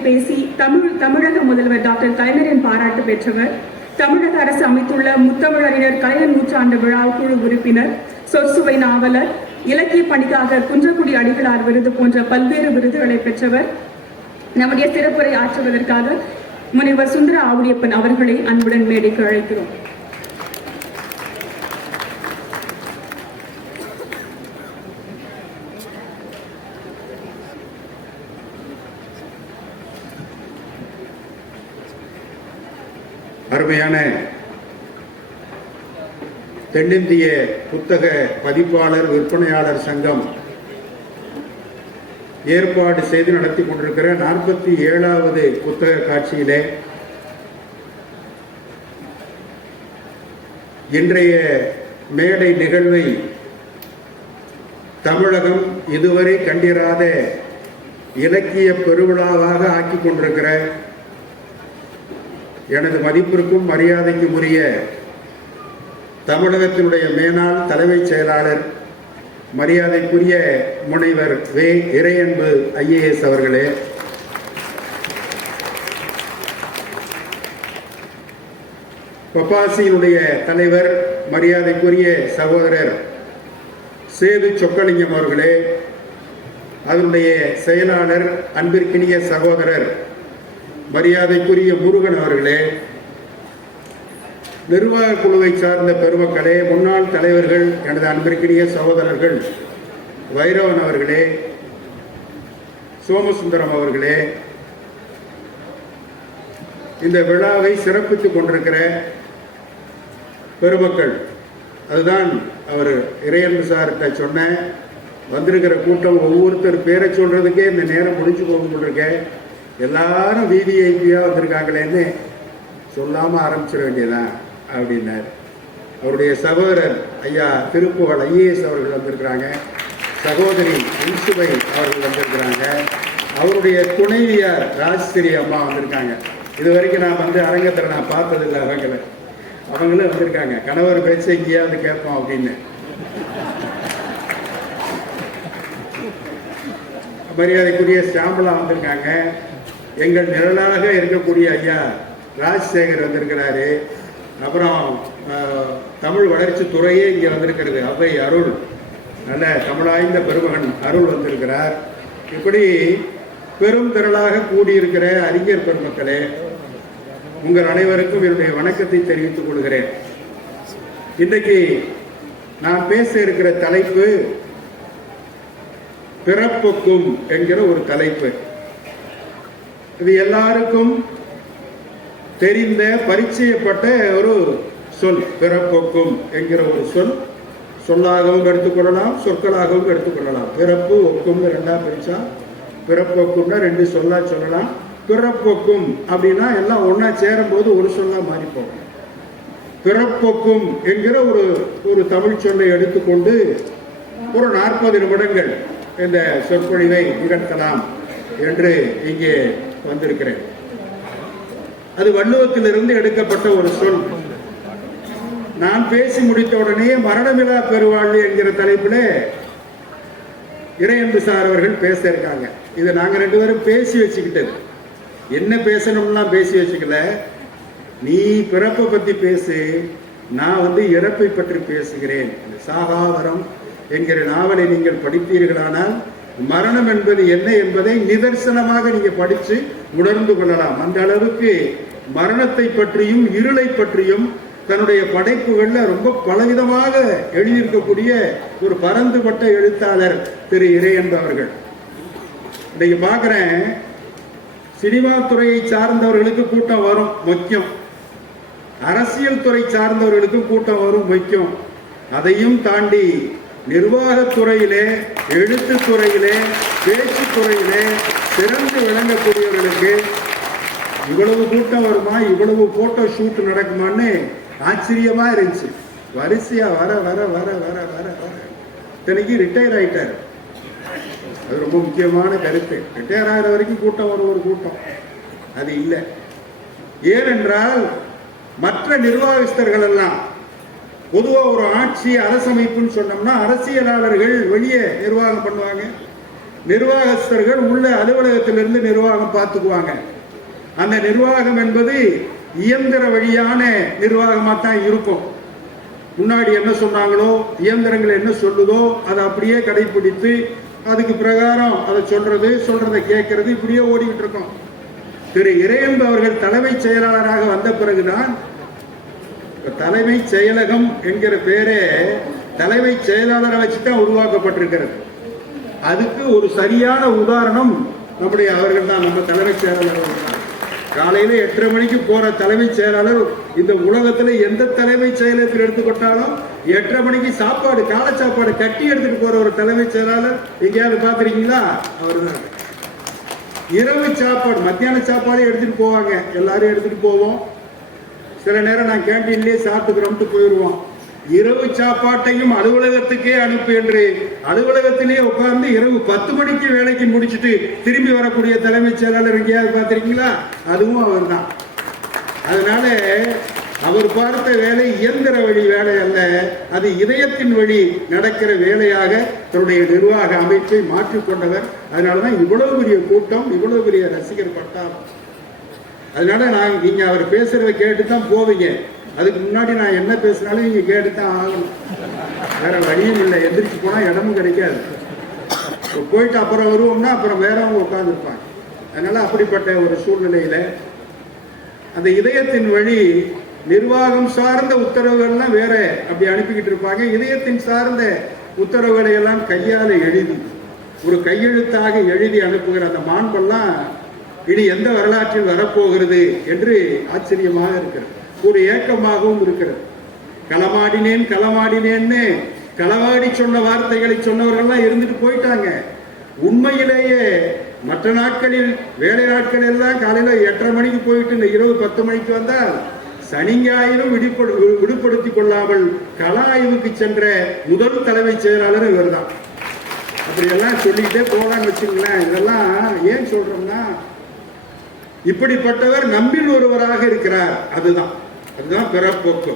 மேடையில் பேசி தமிழக முதல்வர் டாக்டர் கலைஞரின் பாராட்டு பெற்றவர், தமிழக அரசு அமைத்துள்ள முத்தமிழறிஞர் கலைஞர் நூற்றாண்டு விழா குழு உறுப்பினர், சொற்சுவை நாவலர், இலக்கிய பணிக்காக குன்றக்குடி அடிகளார் விருது போன்ற பல்வேறு விருதுகளை பெற்றவர். நம்முடைய சிறப்புரை ஆற்றுவதற்காக முனைவர் சுந்தர ஆவுடையப்பன் அவர்களை அன்புடன் மேடைக்கு அழைக்கிறோம். அருமையான தென்னிந்திய புத்தக பதிப்பாளர் விற்பனையாளர் சங்கம் ஏற்பாடு செய்து நடத்தி கொண்டிருக்கிற 47வது புத்தக காட்சியிலே இன்றைய மேடை நிகழ்வை தமிழகம் இதுவரை கண்டிராத இலக்கிய பெருவிழாவாக ஆக்கிக் கொண்டிருக்கிற எனது மதிப்பிற்கும் மரியாதைக்கும் உரிய தமிழகத்தினுடைய மேனாள் தலைமைச் செயலாளர் மரியாதைக்குரிய முனைவர் வே. இறையன்பு IAS அவர்களே, பப்பாசியினுடைய தலைவர் மரியாதைக்குரிய சகோதரர் சேது சொக்கலிங்கம் அவர்களே, அதனுடைய செயலாளர் அன்பிற்கினிய சகோதரர் மரியாதைக்குரிய முருகன் அவர்களே, நிர்வாக குழுவை சார்ந்த பெருமக்களே, முன்னாள் தலைவர்கள், எனது அன்பிற்கினிய சகோதரர்கள் வைரவன் அவர்களே, சோமசுந்தரம் அவர்களே, இந்த விழாவை சிறப்பித்துக் கொண்டிருக்கிற பெருமக்கள், அதுதான் அவர் இறையன்பு சார்கிட்ட சொன்ன வந்திருக்கிற கூட்டம் ஒவ்வொருத்தர் பேரை சொல்றதுக்கே இந்த நேரம் முடிச்சு போகின்றிருக்கேன். எல்லாரும் VVIP வந்திருக்காங்களேன்னு சொல்லாம ஆரம்பிச்சிட வேண்டியதான் அப்படின்னார். அவருடைய சகோதரர் ஐயா திருப்புகழ் IAS அவர்கள் வந்திருக்கிறாங்க, சகோதரி இன்சுவை அவர்கள் வந்திருக்கிறாங்க, அவருடைய துணைவியார் ராஜஸ்ரீ அம்மா வந்திருக்காங்க. இது வரைக்கும் நான் வந்து அரங்கத்தில் நான் பார்த்ததில்லை, அவங்களும் வந்திருக்காங்க. கணவர் பேச்சு எங்கேயாவது கேட்போம் அப்படின்னு. மரியாதைக்குரிய ஸ்டாம்பலா வந்திருக்காங்க. எங்கள் நிழலாக இருக்கக்கூடிய ஐயா ராஜசேகர் வந்திருக்கிறாரு. அப்புறம் தமிழ் வளர்ச்சி துறையே இங்கே வந்திருக்கிறது. அவை அருள், நல்ல தமிழாய்ந்த பெருமகன் அருள் வந்திருக்கிறார். இப்படி பெரும் திரளாக கூடியிருக்கிற அறிஞர் பெருமக்களே, உங்கள் அனைவருக்கும் என்னுடைய வணக்கத்தை தெரிவித்துக் கொள்கிறேன். இன்றைக்கு நான் பேச இருக்கிற தலைப்பு பிறப்புக்கும் என்கிற ஒரு தலைப்பு. இது எல்லாருக்கும் தெரிந்த பரிச்சயப்பட்ட ஒரு சொல். பிறப்புக்கும் என்கிற ஒரு சொல் சொல்லாகவும் எடுத்துக்கொள்ளலாம், சொற்களாகவும் எடுத்துக்கொள்ளலாம். பிறப்பு ஒக்கும் ரெண்டா பிரிச்சா பிறப்பொக்கும்னா ரெண்டு சொல்லா சொல்லலாம். பிறப்பொக்கும் அப்படின்னா எல்லாம் ஒன்னா சேரும் போது ஒரு சொல்லா மாறி போகும். பிறப்பொக்கும் என்கிற ஒரு தமிழ் சொல்லை எடுத்துக்கொண்டு ஒரு 40 நிமிடங்கள் இந்த சொற்பொழிவை நிகழ்த்தலாம் என்று இங்கே வந்திருக்கிறேன். அது வள்ளுவத்திலிருந்து எடுக்கப்பட்ட ஒரு சொல். நான் பேசி முடித்த உடனே மரணமிலா பெருவாழ்வு என்கிற தலைப்பில் இறையன்பு சார் அவர்கள் பேச இருக்காங்க. இதை நாங்க 2 பேரும் பேசி வச்சுக்கிட்டது. என்ன பேசணும்லாம் பேசி வச்சுக்கல. நீ பிறப்பை பத்தி பேசு, நான் வந்து இறப்பை பற்றி பேசுகிறேன். சாகாவரம் என்கிற நாவலை நீங்கள் படித்தீர்களானால் மரணம் என்பது என்ன என்பதை நிதர்சனமாக நீங்க படிச்சு உணர்ந்து கொள்ளலாம். அந்த அளவுக்கு மரணத்தை பற்றியும் இருளை பற்றியும் தன்னுடைய படைப்புகள்ல ரொம்ப பலவிதமாக எழுதியிருக்கக்கூடிய ஒரு பரந்துபட்ட எழுத்தாளர் திரு இறையன்பு அவர்கள். இன்னைக்கு பார்க்கிறேன், சினிமா துறையை சார்ந்தவர்களுக்கு கூட்டம் வரும் முக்கியம், அரசியல் துறை சார்ந்தவர்களுக்கும் கூட்டம் வரும் முக்கியம். அதையும் தாண்டி நிர்வாகத்துறையிலே, எழுத்துத்துறையிலே, பேச்சுத்துறையிலே சிறந்து விளங்கக்கூடியவர்களுக்கு இவ்வளவு கூட்டம் வருமா, இவ்வளவு போட்டோ ஷூட் நடக்குமான்னு ஆச்சரியமா இருந்துச்சு. வரிசையா வர வர வர வர வர வர இத்தனைக்கு ரிட்டையர் ஆயிட்டார். அது ரொம்ப முக்கியமான கருத்து. ரிட்டையர் ஆகிற வரைக்கும் கூட்டம் வரும், ஒரு கூட்டம் அது இல்லை. ஏனென்றால் மற்ற நிர்வாகஸ்தர்கள் எல்லாம் பொதுவாக ஒரு ஆட்சி அரசமைப்புன்னு சொன்னோம்னா அரசியலாளர்கள் வெளியே நிர்வாகம் பண்ணுவாங்க, நிர்வாகஸ்தர்கள் உள்ள அலுவலகத்திலிருந்து நிர்வாகம் பார்த்துக்குவாங்க. அந்த நிர்வாகம் என்பது இயந்திர வழியான நிர்வாகமாக தான் இருக்கும். முன்னாடி என்ன சொன்னாங்களோ, இயந்திரங்கள் என்ன சொல்லுதோ அதை அப்படியே கடைபிடித்து அதுக்கு பிரகாரம் அதை சொல்றதை கேட்கறது, இப்படியே ஓடிக்கிட்டு இருக்கோம். திரு இறையன்பு அவர்கள் தலைமைச் செயலாளராக வந்த பிறகுதான் தலைமை செயலகம் என்கிற பேரே தலைமைச் செயலாளரை வச்சுதான் உருவாக்கப்பட்டிருக்கிறது. அதுக்கு ஒரு சரியான உதாரணம் நம்முடைய அவர்கள் தான். நம்ம தலைமைச் செயலாளர் காலையில 8:30 மணிக்கு போற தலைமைச் செயலாளர் இந்த உலகத்துல எந்த தலைமைச் செயலகத்தில் எடுத்துக்கொண்டாலும் 8:30 மணிக்கு சாப்பாடு, காலை சாப்பாடு கட்டி எடுத்துட்டு போற ஒரு தலைமைச் செயலாளர் எங்கேயாவது பார்த்திருக்கீங்களா? அவர் தான். இரவு சாப்பாடு, மத்தியான சாப்பாடு எடுத்துட்டு போவாங்க. எல்லாரும் எடுத்துட்டு போவோம். சில நேரம் நான் கேண்டீன்லயே சாப்பிட்டுக்கிறோம்ட்டு போயிடுவோம். இரவு சாப்பாட்டையும் அலுவலகத்துக்கே அனுப்பு என்று அலுவலகத்திலேயே உட்கார்ந்து இரவு 10 மணிக்கு வேலைக்கு முடிச்சுட்டு திரும்பி வரக்கூடிய தலைமைச் செயலாளர் எங்கேயாவது பார்த்திருக்கீங்களா? அதுவும் அவர் தான். அதனால அவர் பார்த்த வேலை இயந்திர வழி வேலை அல்ல, அது இதயத்தின் வழி நடக்கிற வேலையாக தன்னுடைய நிர்வாக அமைப்பை மாற்றிக்கொண்டவர். அதனாலதான் இவ்வளவு பெரிய கூட்டம், இவ்வளவு பெரிய ரசிகர் பட்டாளம். அதனால நீங்க அவர் பேசுறதை கேட்டுதான் போவீங்க. அதுக்கு முன்னாடி நான் என்ன பேசினாலும் நீங்க கேட்டுதான் ஆகணும். வேற வழியும் இல்லை. எந்திரிச்சு போனா இடமும் கிடைக்காது. போயிட்டு அப்புறம் வருவோம்னா அப்புறம் வேறவங்க உட்கார்ந்து இருப்பாங்க. அதனால அப்படிப்பட்ட ஒரு சூழ்நிலையில அந்த இதயத்தின் வழி நிர்வாகம் சார்ந்த உத்தரவுகள்லாம் வேற அப்படி அனுப்பிக்கிட்டு இருப்பாங்க. இதயத்தின் சார்ந்த உத்தரவுகளை எல்லாம் கையால எழுதி ஒரு கையெழுத்தாக எழுதி அனுப்புகிற அந்த மாண்பெல்லாம் இனி எந்த வரலாற்றில் வரப்போகிறது என்று ஆச்சரியமாக இருக்கிறது. ஒரு ஏக்கமாகவும் இருக்கிறது. களமாடினேன்னு களவாடி சொன்ன வார்த்தைகளை சொன்னவர்கள்லாம் இருந்துட்டு போயிட்டாங்க. உண்மையிலேயே மற்ற நாட்களில் வேலை நாட்கள் எல்லாம் காலையில 8:30 மணிக்கு போயிட்டு இந்த இரவு 10 மணிக்கு வந்தால் சனிஞாயிலும் விடுபடுத்திக் கொள்ளாமல் கள ஆய்வுக்கு சென்ற முதல் தலைமைச் செயலாளர் இவர் தான். அப்படியெல்லாம் சொல்லிக்கிட்டே போலான்னு வச்சுங்களேன். இதெல்லாம் ஏன் சொல்றோம்னா, இப்படிப்பட்டவர் நம்மில் ஒருவராக இருக்கிறார். அதுதான் பிறப்போக்கு.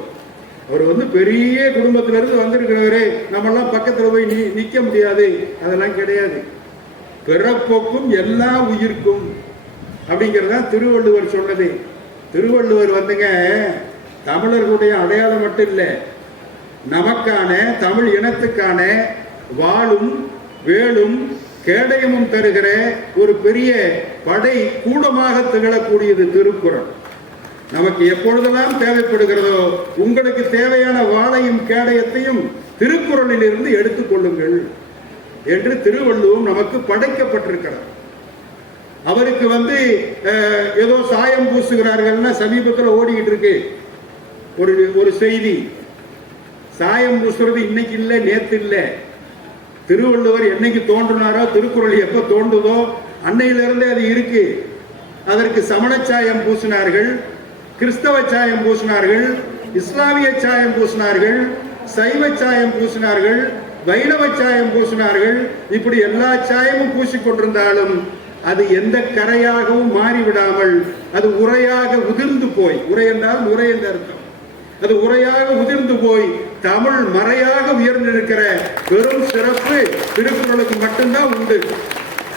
அவர் பெரிய குடும்பத்திலிருந்து வந்திருக்கிறவரு. நம்ம எல்லாம் பக்கத்துல போய் நிக்க முடியாது, அதெல்லாம் கிடையாது. பிறப்போக்கும் எல்லா உயிர்க்கும் அப்படிங்கிறதா திருவள்ளுவர் சொன்னது. திருவள்ளுவர் தமிழர்களுடைய அடையாளம் மட்டும் இல்லை, நமக்கான தமிழ் இனத்துக்கான வாளும் வேலும் கேடயமும் தருகிற ஒரு பெரிய படை கூடமாக திகழக்கூடியது திருக்குறள். நமக்கு எப்பொழுதெல்லாம் தேவைப்படுகிறதோ உங்களுக்கு தேவையான வாளையும் கேடயத்தையும் திருக்குறளில் இருந்து எடுத்துக் கொள்ளுங்கள் என்று திருவள்ளுவர் நமக்கு படைக்கப்பட்டிருக்கிறார். அவருக்கு ஏதோ சாயம் பூசுகிறார்கள்னா சமீபத்தில் ஓடிக்கிட்டு இருக்கு ஒரு செய்தி. சாயம் பூசுறது இன்னைக்கு இல்லை, நேத்து இல்லை. திருவள்ளுவர் என்னைக்கு தோன்றினாரோ, திருக்குறள் எப்ப தோன்றுதோ அன்னையிலிருந்தே அது இருக்கு. அதற்கு சமண சாயம் பூசினார்கள், கிறிஸ்தவ சாயம் பூசினார்கள், இஸ்லாமிய சாயம் பூசினார்கள், சைவ சாயம் பூசினார்கள், வைணவ சாயம் பூசினார்கள். இப்படி எல்லா சாயமும் பூசிக்கொண்டிருந்தாலும் அது எந்த கரையாகவும் மாறிவிடாமல் அது உரையாக உதிர்ந்து போய், உரை என்றால் உரை என்ற அர்த்தம், அது உரையாக உதிர்ந்து போய் தமிழ் மறையாக உயர்ந்திருக்கிற பெரும் சிறப்பு திருக்குறளுக்கு மட்டும்தான் உண்டு.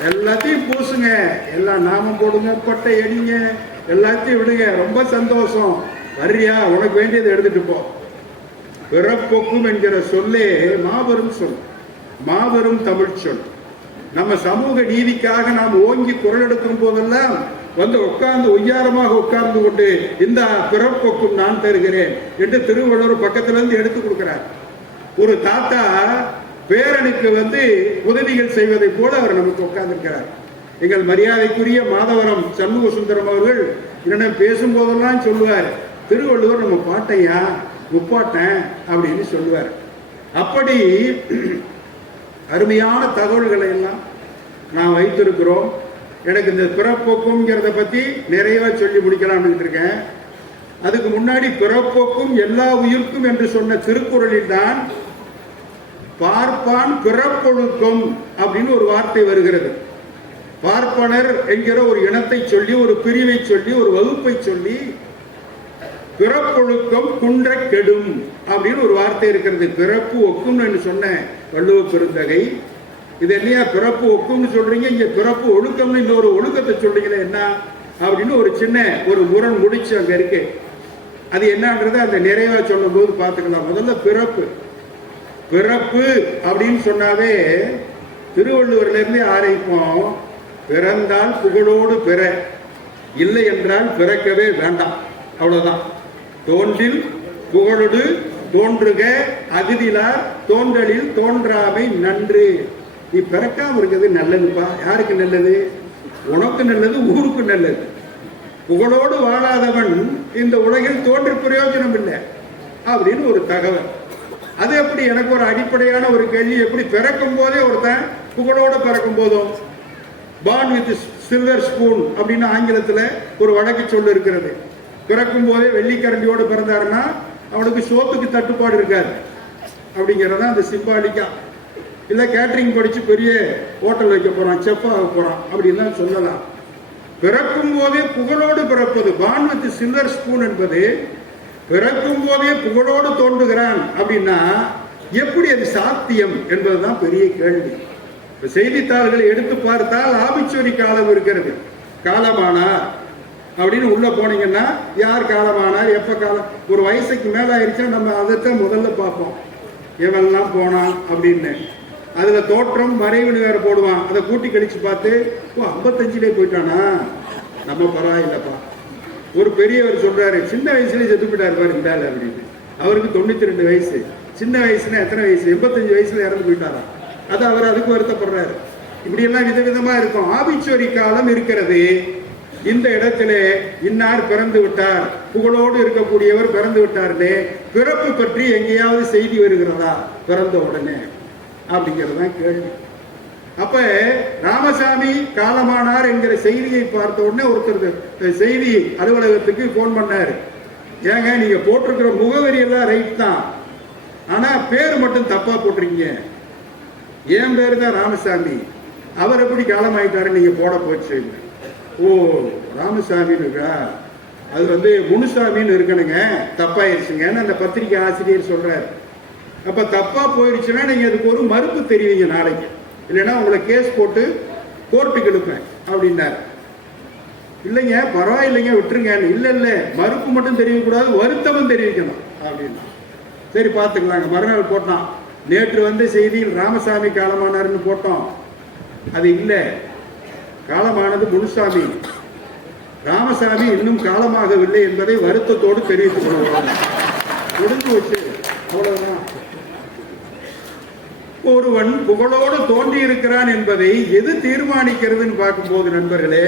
எல்லாத்தையும் பூசுங்க, எல்லாம் நாமம் போடுங்க, பட்டை எடிங்க, எல்லாத்தையும் விடுங்க, ரொம்ப சந்தோஷம். வர்றியா, உனக்கு வேண்டியதை எடுத்துட்டு போ. பிறப்போக்கும் என்கிற சொல்லே மாபெரும் சொல், மாபெரும் தமிழ் சொல். நம்ம சமூக நீதிக்காக நாம் ஓங்கி குரல் எடுக்கும் போதெல்லாம் உட்கார்ந்து ஒய்யாரமாக உட்கார்ந்து கொண்டு இந்த பிறப்போக்கும் நான் தருகிறேன் என்று திருவள்ளுவர் பக்கத்திலிருந்து எடுத்து கொடுக்கிறார். ஒரு தாத்தா பேரனுக்கு உதவிகள் செய்வதை போல அவர் நமக்கு உட்கார்ந்திருக்கிறார். எங்கள் மரியாதைக்குரிய மாதவரம் சண்முக சுந்தரம் அவர்கள் என்னிடம் பேசும்போதெல்லாம் சொல்லுவார், திருவள்ளுவர் நம்ம பாட்டையா முப்பாட்டன் அப்படின்னு சொல்லுவார். அப்படி அருமையான தகவல்களை எல்லாம் நான் வைத்திருக்கிறோம். எனக்கு இந்த பிறப்போக்கும்ங்கிறத பத்தி நிறைய சொல்லி முடிக்கலாம்னு இருக்கேன். அதுக்கு முன்னாடி பிறப்போக்கும் எல்லா உயிர்க்கும் என்று சொன்ன திருக்குறளில் தான் பார்ப்பான் பிறப்பொழுக்கம் அப்படின்னு ஒரு வார்த்தை வருகிறது. பார்ப்பனர் என்கிற ஒரு இனத்தை சொல்லி, ஒரு பிரிவை சொல்லி, ஒரு வகுப்பை சொல்லி பிறப்பொழுக்கம் குன்ற கெடும் அப்படின்னு ஒரு வார்த்தை இருக்கிறது. பிறப்பு ஒக்கும் என்று சொன்ன வள்ளுவ பெருந்தகை இது என்னையா பிறப்பு ஒக்கும்னு சொல்றீங்க, இங்க பிறப்பு ஒழுக்கம்னு இன்னொரு ஒழுக்கத்தை சொல்றீங்களே என்ன அப்படின்னு ஒரு சின்ன ஒரு முரண் முடிச்சு அங்க இருக்கு. அது என்னன்றத அந்த நிறைவா சொல்லும் போது பார்த்துக்கலாம். முதல்ல பிறப்பு பிறப்பு அப்படின்னு சொன்னாவே திருவள்ளுவர்ல இருந்து ஆரம்பிப்போம். பிறந்தால் புகழோடு பிற, இல்லை என்றால் பிறக்கவே வேண்டாம், அவ்வளவுதான். தோன்றில் புகழோடு தோன்றுக அகுதிலார் தோன்றலில் தோன்றாமை நன்று. நீ பிறக்காம இருக்கிறது நல்லதுப்பா. யாருக்கு நல்லது? உனக்கு நல்லது, ஊருக்கு நல்லது. புகழோடு வாழாதவன் இந்த உலகில் தோன்றி பிரயோஜனம் இல்லை அப்படின்னு ஒரு தகவல். அது எப்படி? எனக்கு ஒரு அடிப்படையான ஒரு கேள்வி. எப்படி பிறக்கும் போதே ஒருத்தன் புகழோட பிறக்கும் போதும் born with silver spoon அப்படின்னு ஆங்கிலத்தில் ஒரு வழக்கு சொல்லு இருக்கிறது. பிறக்கும் போதே வெள்ளிக்கரண்டியோடு பிறந்தாருன்னா அவனுக்கு சோத்துக்கு தட்டுப்பாடு இருக்காது அப்படிங்கிறதான் அந்த சிம்பாலிக்கா. இல்லை கேட்டரிங் படிச்சு பெரிய ஹோட்டல் வைக்க போறான், செஃப் ஆக போறான் அப்படின்லாம் சொல்லலாம். பிறக்கும் போதே புகழோடு பிறப்பது born with silver spoon என்பது பிறக்கும் போதே புகழோடு தோன்றுகிறான் அப்படின்னா எப்படி அது சாத்தியம் என்பதுதான் பெரிய கேள்வி. செய்தித்தாள்களை எடுத்து பார்த்தால் ஆபிச்சொரி காலம் இருக்கிறது. காலமானார் அப்படின்னு உள்ள போனீங்கன்னா யார் காலமானார், எப்ப காலம், ஒரு வயசுக்கு மேல ஆயிடுச்சுன்னா நம்ம அதைத்தான் முதல்ல பார்ப்போம். எவெல்லாம் போனான் அப்படின்னு. அதுல தோற்றம் மறைவுன்னு வேற போடுவான். அதை கூட்டி கழிச்சு பார்த்து 55லே போயிட்டானா, நம்ம பரவாயில்லப்பா. ஒரு பெரியவர் சொல்றாரு, சின்ன வயசுல செத்து போயிட்டாரு பாரு இருந்தாரு அப்படின்னு. அவருக்கு 92 வயசு. சின்ன வயசுனா எத்தனை வயசு? 85 வயசுல இறந்து போயிட்டாரா. அது அவர் அதுக்கு வருத்தப்படுறாரு. இப்படி எல்லாம் விதவிதமா இருக்கும். ஆபிச்சொரி காலம் இருக்கிறது. இந்த இடத்துல இன்னார் பிறந்து விட்டார், புகழோடு இருக்கக்கூடியவர் பிறந்து விட்டார்னே பிறப்பு பற்றி எங்கேயாவது செய்தி வருகிறதா பிறந்த உடனே அப்படிங்கிறதுதான் கேள்வி. அப்ப ராமசாமி காலமானார் என்கிற செய்தியை பார்த்த உடனே ஒருத்தர் செய்தி அலுவலகத்துக்கு போன் பண்ணாரு. ஏங்க நீங்க போட்டிருக்கிற முகவரி எல்லாம் ரைட் தான், ஆனா பேர் மட்டும் தப்பா போட்டிருக்கீங்க. என் பேரு தான் ராமசாமி, அவர் எப்படி காலமாயிட்டாரு நீங்க போட போச்சு. ஓ ராமசாமின்னு இருக்கா, அது முனுசாமின்னு இருக்கணுங்க, தப்பாயிருச்சுங்கன்னு அந்த பத்திரிகை ஆசிரியர் சொல்றாரு. அப்ப தப்பா போயிடுச்சுன்னா நீங்க அதுக்கு ஒரு மறுப்பு தெரிவிங்க நாளைக்கு, இல்லைன்னா உங்களை கேஸ் போட்டு கோர்ட்டுக்கு எடுப்பேன் அப்படின்னாரு. இல்லைங்க பரவாயில்லைங்க விட்டுருங்க. இல்ல இல்ல மறுப்பு மட்டும் தெரிவிக்கக்கூடாது, வருத்தமும் தெரிவிக்கணும் அப்படின்னா. சரி பார்த்துக்கலாங்க. மறுநாள் போட்டான். நேற்று செய்தியில் ராமசாமி காலமானார்னு போட்டோம். அது இல்லை, காலமானது முனுசாமி. ராமசாமி இன்னும் காலமாகவில்லை என்பதை வருத்தத்தோடு தெரிவித்துக் கொள்வோம். முடிஞ்சு வச்சு அவ்வளவுதான். ஒருவன் புகழோடு தோன்றி இருக்கிறான் என்பதை எது தீர்மானிக்கிறதுன்னு பார்க்கும்போது நண்பர்களே,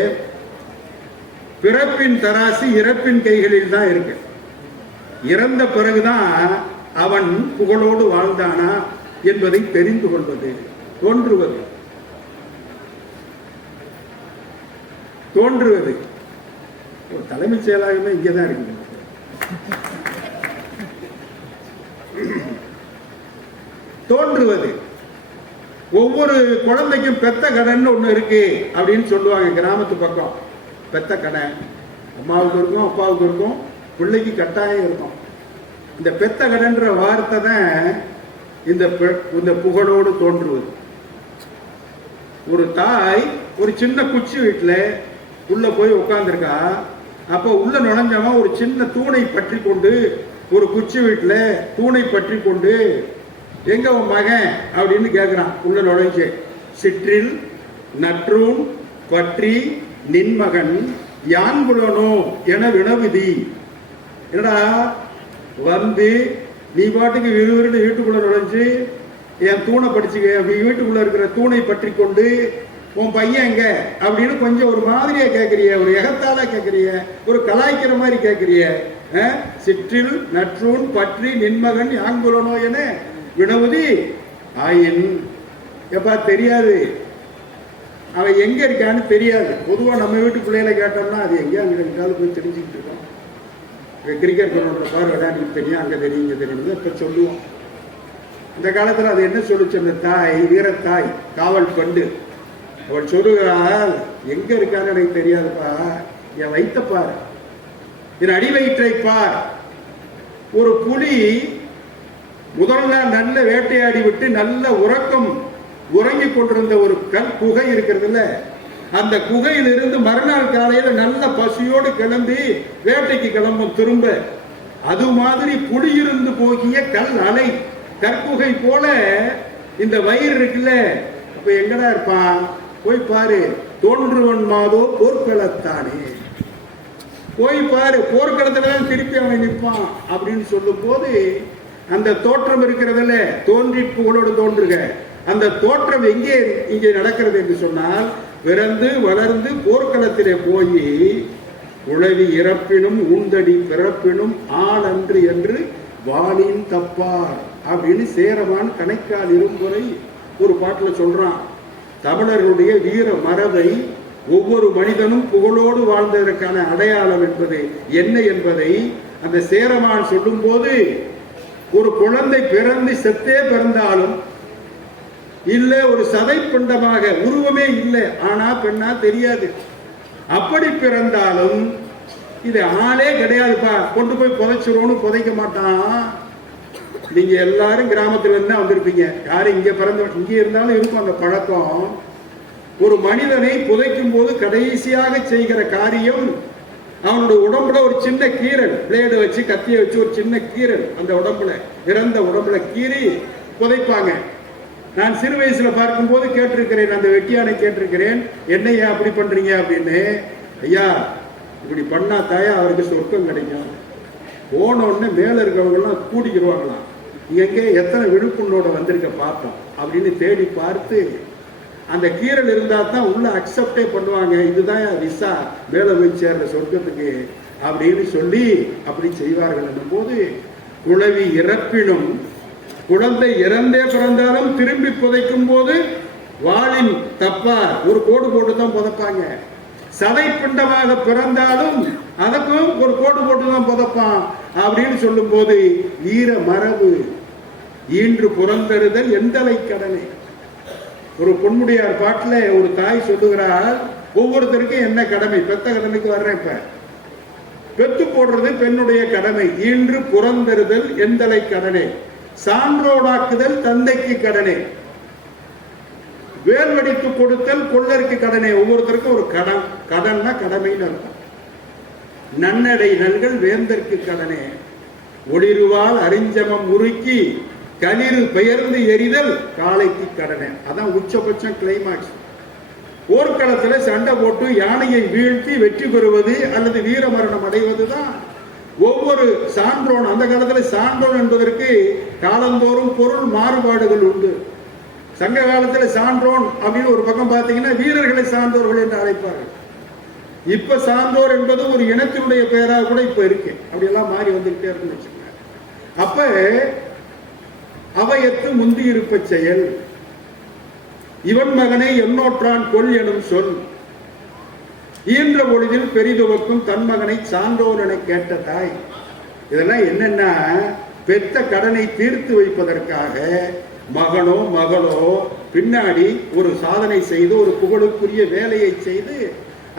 பிறப்பின் தராசு இறப்பின் கைகளில் தான் இருக்கு. இறந்த பிறகுதான் அவன் புகழோடு வாழ்ந்தானா என்பதை தெரிந்து கொள்வது. தோன்றுவது தலைமைச் செயலாளருமே இங்கதான் இருக்கு. தோன்றுவது ஒவ்வொரு குழந்தைக்கும் பெத்த கடன் ஒண்ணு இருக்கு அப்படின்னு சொல்லுவாங்க கிராமத்து பக்கம். பெத்த கடன் அம்மாவுக்கு இருக்கும், அப்பாவுக்கு இருக்கும், பிள்ளைக்கு கட்டாயம் இருக்கும். இந்த பெத்த கடன்ற வார்த்தை தான் இந்த புகழோடு தோன்றுவது. ஒரு தாய் ஒரு சின்ன குச்சி வீட்டுல உள்ள போய் உட்கார்ந்துருக்கா. அப்ப உள்ள நுழைஞ்சவன் ஒரு சின்ன தூணை பற்றி கொண்டு, ஒரு குச்சி வீட்டுல தூணை பற்றி கொண்டு, எங்க உன் மகன் அப்படின்னு கேட்கிறான். உள்ள நுழைஞ்சு சிற்றில் நற்றூன் பற்றி நின்மகன் யான்புலனோ என வினவிதி. என்னடா நீ பாட்டுக்கு விறுவிறுன்னு வீட்டுக்குள்ள நுழைஞ்சு என் தூணை படிச்சுக்க, வீட்டுக்குள்ள இருக்கிற தூணை பற்றி கொண்டு உன் பையன் எங்க அப்படின்னு கொஞ்சம் ஒரு மாதிரியா கேட்கறிய, ஒரு எகத்தால கேட்கறிய, ஒரு கலாய்க்கிற மாதிரி கேட்கறிய. சிற்றில் நற்றூன் பற்றி நின்மகன் யான்புலனோ என வினவுதி ஆயின். எப்பா தெரியாது, அவன் எங்க இருக்கான்னு தெரியாது. பொதுவா நம்ம வீட்டு பிள்ளைகளை கேட்டோம்னா அது எங்கேயா அங்கே போய் தெரிஞ்சுக்கிட்டு இருக்கோம். கிரிக்கெட் கொண்டு பாரு விளையாண்டுக்கு தெரியும், அங்க தெரியும், இங்க தெரியும் இப்ப சொல்லுவோம். இந்த காலத்துல அது என்ன சொல்லுச்சு அந்த தாய், வீரத்தாய் காவல் பண்டு. அவள் சொல்லுகிறாள், எங்க இருக்கான்னு எனக்கு தெரியாதுப்பா, என் வைத்தப்பார், என் அடி வயிற்றை பார். ஒரு புலி முதல்ல நல்ல வேட்டையாடி விட்டு நல்ல உறக்கம் உறங்கிக் கொண்டிருந்த ஒரு கல் குகை இருக்கிறதுல, அந்த குகையிலிருந்து மறுநாள் காலையில நல்ல பசியோடு கிளம்பி வேட்டைக்கு கிளம்பும் திரும்ப. அது மாதிரி குடியிருந்து போகிய கல் அலை கற்குகை போல இந்த வயிறு இருக்குல்ல, இப்ப எங்கடா இருப்பான்? போய் பாரு, தோன்றுவன் மாதோ போர்க்களத்தானே, போய் பாரு, போர்க்களத்துல தான் திருப்பி அவன் நிற்பான் அப்படின்னு சொல்லும் போது அந்த தோற்றம் இருக்கிறதுல, தோன்றி புகழோடு தோன்றுக, அந்த தோற்றம் எங்கே இங்கே நடக்கிறது என்று சொன்னால், பிறந்து வளர்ந்து போர்க்களத்திலே போய் உழவி இறப்பினும் ஊந்தடி பிறப்பினும் ஆள் அன்று என்று வாளின் தப்பார் அப்படின்னு சேரமான் கணைக்கால் இரும்புரை ஒரு பாட்டுல சொல்றான். தமிழர்களுடைய வீர மரபை ஒவ்வொரு மனிதனும் புகழோடு வாழ்ந்ததற்கான அடையாளம் என்பது என்ன என்பதை அந்த சேரமான் சொல்லும் போது, ஒரு குழந்தை பிறந்து செத்தே பிறந்தாலும் இல்ல, ஒரு சதை பிண்டமாக உருவமே இல்லை, ஆனா பெண்ணா தெரியாது, அப்படி பிறந்தாலும் இது ஆளே கிடையாதுப்பா, கொண்டு போய் புதைச்சிரோன்னு புதைக்க மாட்டான். நீங்க எல்லாரும் கிராமத்துல இருந்து வந்திருப்பீங்க, யாரும் இங்க பிறந்த இங்க இருந்தாலும் இருக்கும் அந்த பழக்கம். ஒரு மனிதனை புதைக்கும் போது கடைசியாக செய்கிற காரியம், அவனுடைய உடம்புல ஒரு சின்ன கீரல், பிளேடு வச்சு கத்திய வச்சு ஒரு சின்ன கீரல் அந்த உடம்புல, இறந்த உடம்புல கீறி புதைப்பாங்க. நான் சிறு வயசுல பார்க்கும் போது கேட்டிருக்கிறேன், அந்த வெட்டியானை கேட்டிருக்கிறேன், என்னையா அப்படி பண்றீங்க அப்படின்னு. ஐயா, இப்படி பண்ணா தாயா அவருக்கு சொர்க்கம் கிடைக்கும். போன உடனே மேல இருக்கிறவங்க எல்லாம் கூடிக்கிடுவாங்களாம், எங்கே எத்தனை விழுப்புண்ணோட வந்திருக்க பார்த்தோம் அப்படின்னு தேடி பார்த்து, அந்த கீரல் இருந்தா தான் உள்ள அக்செப்டே பண்ணுவாங்க, இதுதான் விசா மேல போய் சேர்ற சொர்க்கத்துக்கு அப்படின்னு சொல்லி அப்படி செய்வார்கள். என்னும் போது குழவி இறப்பினும், குழந்தை இறந்தே பிறந்தாலும் திரும்பி புதைக்கும் போது வாளின் தப்பா ஒரு கோடு போட்டு தான் புதைப்பாங்க. சதை பிண்டமாக பிறந்தாலும் அதுக்கும் ஒரு கோடு போட்டு தான் புதைப்பான் அப்படின்னு சொல்லும் போது, வீர மரபு ஈன்று புறந்தெறுதல் எந்தலை கடனை. ஒரு பொன்முடியார் பாட்டுல ஒரு தாய் சொல்லுகிறார், ஒவ்வொருத்தருக்கும் என்ன கடமை, பெத்த கடமைக்கு வர்றேன். இப்ப பெத்து போடுறது பெண்ணுடைய கடமை, ஈன்று புறந்தெறுதல் எந்தலை கடனை, சான்றோடாக்குதல் தந்தைக்கு கடனே, வேல் வடித்து கொடுத்தல் கொள்ளருக்கு கடனே. ஒவ்வொருத்தருக்கும் ஒரு கடன், கடன்னா கடமைன்னு அர்த்தம். நன்னடை நல்கள் வேந்தற்கு கடனே, ஒளிருவால் அறிஞ்சமம் உருக்கி களிறு பெயர்ந்து எரிதல் காளைக்கு கடனே. அதான் உச்சபட்சம் கிளைமாக்ஸ். போர்க்களத்துல சண்டை போட்டு யானையை வீழ்த்தி வெற்றி பெறுவது அல்லது வீரமரணம் அடைவதுதான் ஒவ்வொரு சான்றோன். அந்த காலத்துல சான்றோன் என்பதற்கு காலந்தோறும் பொருள் மாறுபாடுகள் உண்டு. சங்க காலத்துல சான்றோன் அப்படின்னு ஒரு பக்கம் பார்த்தீங்கன்னா வீரர்களை சான்றோர்கள் என்று அழைப்பார்கள். இப்ப சான்றோர் என்பது ஒரு இனத்தினுடைய பெயராக கூட இப்ப இருக்கு, அப்படியெல்லாம் மாறி வந்துகிட்டே இருக்குன்னு வச்சுக்கோங்க. அப்ப அவையத்து முந்தி இருப்ப செயல், இவன் மகனை எண்ணோற்றான் கொல் எனும் சொல், ஈன்ற பொழுதில் பெரிதுவக்கும் தன் மகனை சான்றோர் என கேட்ட தாய். இதெல்லாம் என்னன்னா, பெத்த கடனை தீர்த்து வைப்பதற்காக மகனோ மகளோ பின்னாடி ஒரு சாதனை செய்து ஒரு புகழுக்குரிய வேலையை செய்து